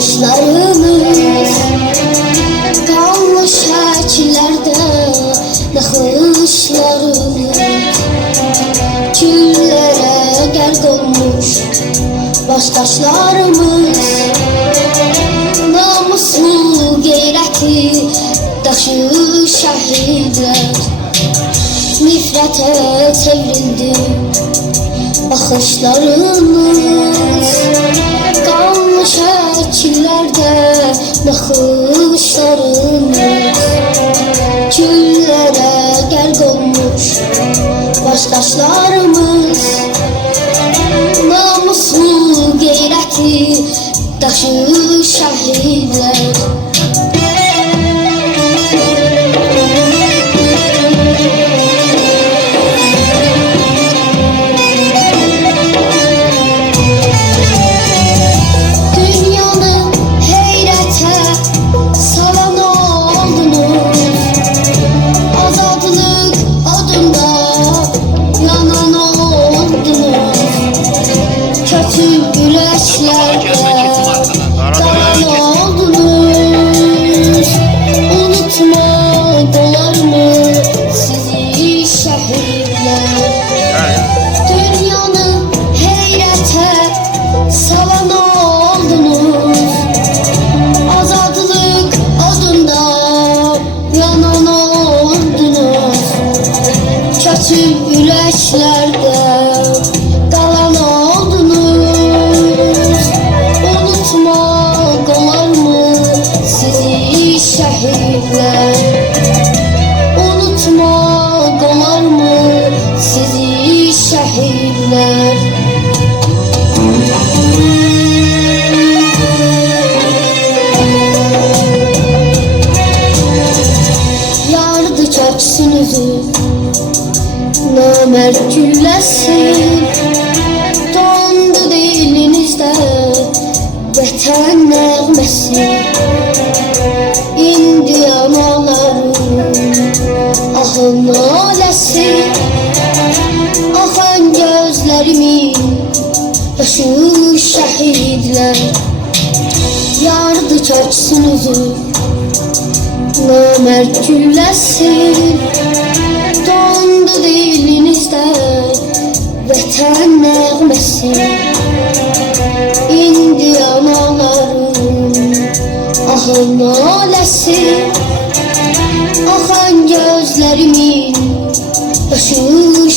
Başlarımız kalmış şəkillərdə, naxışlarımız küllərə qərq olmuş. Başdaşlarımız namuslu qeyrəti daşı şəhidlər nifrətə çevrildi baxışlarımız. Qalmış şəkillərdə naxışlarımız küllərə qərq olmuş. Başdaşlarımız namuslu qeyrəti daşı şəhidlər ürəklərdə qalan oldunuz. Unutmaq olarmı sizi şəhidlər? Unutmaq olarmı sizi şəhidlər? Yardı köksün üzü namərd gülləsin, dondu dilinizdə vətən nəğməsi. İndi anaların ahın naləsi, axan gözlərimin başı şəhidlər. Yardı köksün üzü namərd gülləsin, dondu dilinizdə vətən nəğməsi. İndi anaların ahın naləsi, axan gözlərimin başı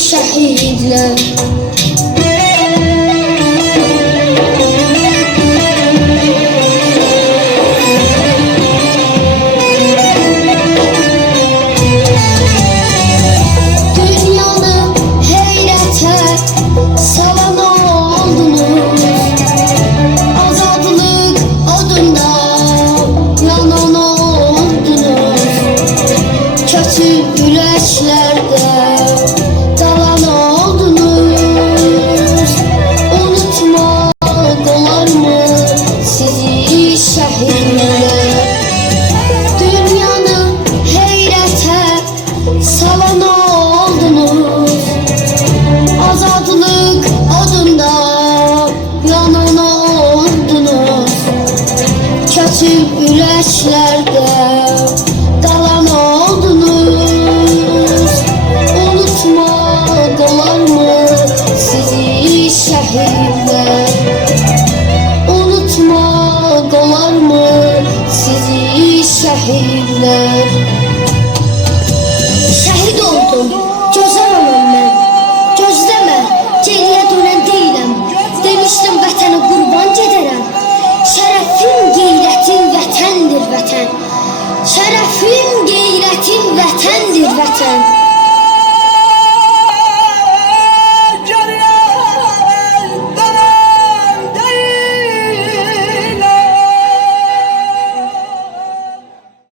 şəhidlər. Ürəklərdə qalan oldunuz. Unutmaq olarmı sizi şəhidlər? Dünyanı heyrətə salan oldunuz. Azadlıq odunda yanan oldunuz. Köçüb ürəklərdə qalan oldunuz. Unutmaq olarmı sizi şəhidlər? Unutmaq olarmı sizi şəhidlər? Şəhid oldum, gözəl olan mən. Gözləmə, geriyə dönən deyiləm. Demişdim vətənə qurban gedərəm. Şərəfim, qeyrətim vətəndir vətən. Şərəfim, qeyrətim vətəndir vətən.